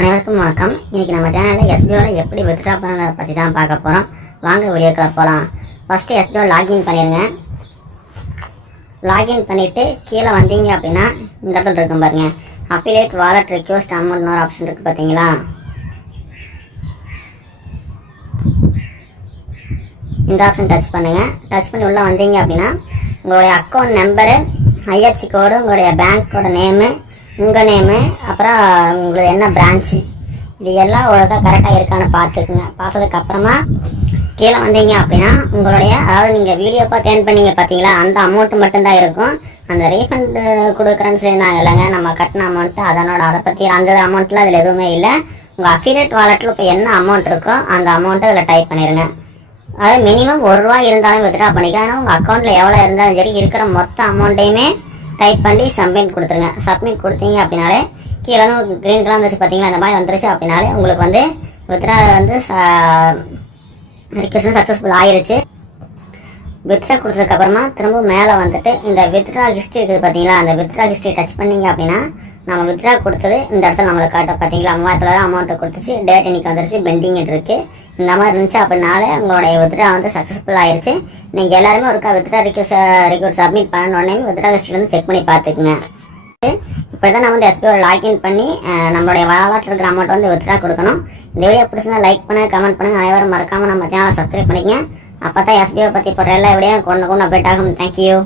அனைவருக்கும் வணக்கம். இன்னைக்கு நம்ம சேனலில் எஸ்பிஓல எப்படி வித்ட்ரா பண்ணுறதை பற்றி தான் பார்க்க போகிறோம். வாங்க வீடியோக்குள்ள போகலாம். ஃபஸ்ட்டு எஸ்பிஓ லாகின் பண்ணிடுங்க. லாகின் பண்ணிவிட்டு கீழே வந்தீங்க அப்படின்னா இந்த இடத்துல இருக்கும் பாருங்க, அஃபிலியேட் வாலெட் ரிக்வெஸ்ட் அமௌண்ட்னு ஒரு ஆப்ஷன் இருக்குது பார்த்தீங்களா. இந்த ஆப்ஷன் டச் பண்ணுங்கள். டச் பண்ணி உள்ளே வந்தீங்க அப்படின்னா உங்களுடைய அக்கௌண்ட் நம்பரு, ஐஎஃப்சி கோடு, உங்களுடைய பேங்க்கோட நேமு, உங்கள் நேமு, அப்புறம் உங்களுக்கு என்ன பிரான்ச்சு, இது எல்லாம் ஒழுங்காக கரெக்டாக இருக்கான்னு பார்த்துக்குங்க. பார்த்ததுக்கப்புறமா கீழே வந்தீங்க அப்படின்னா உங்களுடைய, அதாவது நீங்கள் வீடியோ பார்த்து ஏர்ன் பண்ணீங்க பார்த்தீங்களா, அந்த அமௌண்ட்டு மட்டும்தான் இருக்கும். அந்த ரீஃபண்டு கொடுக்குறேன்னு சொல்லியிருந்தாங்க இல்லைங்க, நம்ம கட்டின அமௌண்ட்டு, அதை பற்றி அந்த அமௌண்ட்டில் அதில் எதுவுமே இல்லை. உங்கள் அஃபிலியேட் வாலெட்டில் இப்போ என்ன அமௌண்ட் இருக்கோ அந்த அமௌண்ட்டை அதில் டைப் பண்ணிடுங்க. அதாவது மினிமம் ₹1 இருந்தாலும் வித்ட்ரா பண்ணிக்கலாம். ஆனால் உங்கள் அக்கௌண்ட்டில் எவ்வளோ இருந்தாலும் சரி, இருக்கிற மொத்த அமௌண்ட்டையுமே டைப் பண்ணி சப்மிட் கொடுத்துருங்க. சப்மிட் கொடுத்தீங்க அப்படின்னாலே கீழே வந்து க்ரீன் கலர் வந்துச்சு பார்த்தீங்களா, அந்த மாதிரி வந்துருச்சு அப்படின்னாலே உங்களுக்கு வந்து வித்ட்ரா வந்து ரிக்வெஸ்ட் சக்ஸஸ்ஃபுல் ஆயிருச்சு. வித்ட்ரா கொடுத்ததுக்கப்புறமா திரும்ப மேலே வந்துட்டு இந்த வித்ட்ரா ஹிஸ்ட்ரி இருக்குது பார்த்தீங்களா, அந்த வித்ட்ரா ஹிஸ்ட்ரி டச் பண்ணிங்க அப்படின்னா நம்ம வித்ட்ரா கொடுத்தது இந்த இடத்துல நம்மளுக்கு காட்ட பார்த்தீங்களா, 3000 அமௌண்ட்டை கொடுத்துச்சு, டேட் இன்னைக்கு வந்துருச்சு, பெண்டிங் இருக்குது. இந்த மாதிரி இருந்துச்சு அப்படின்னாலே உங்களுடைய வித்ட்ரா வந்து சக்ஸஸ்ஃபுல் ஆயிடுச்சு. நீங்கள் எல்லாருமே ஒருக்கா வித்ட்ரா ரிக்வெஸ்ட் சப்மிட் பண்ண உடனே வித்ட்ரா ஹிஸ்ட்ரி வந்து செக் பண்ணி பார்த்துக்குங்க. இப்போ தான் நான் வந்து எஸ்பிஓ லாகின் பண்ணி நம்மளுடைய வாலெட்டில் இருக்கிற அமௌண்ட் வந்து வித்ட்ரா கொடுக்கணும். இந்த வீடியோ பிடிச்சிருந்தா லைக் பண்ணுங்கள், கமெண்ட் பண்ணுங்கள். அனைவரும் மறக்காமல் நம்ம சேனலை சப்ஸ்கிரைப் பண்ணிக்கங்க. அப்போ தான் எஸ்பிஓ பற்றி போடுற எல்லா வீடியோ கொண்டு அப்டேட் ஆகும். தேங்க்யூ.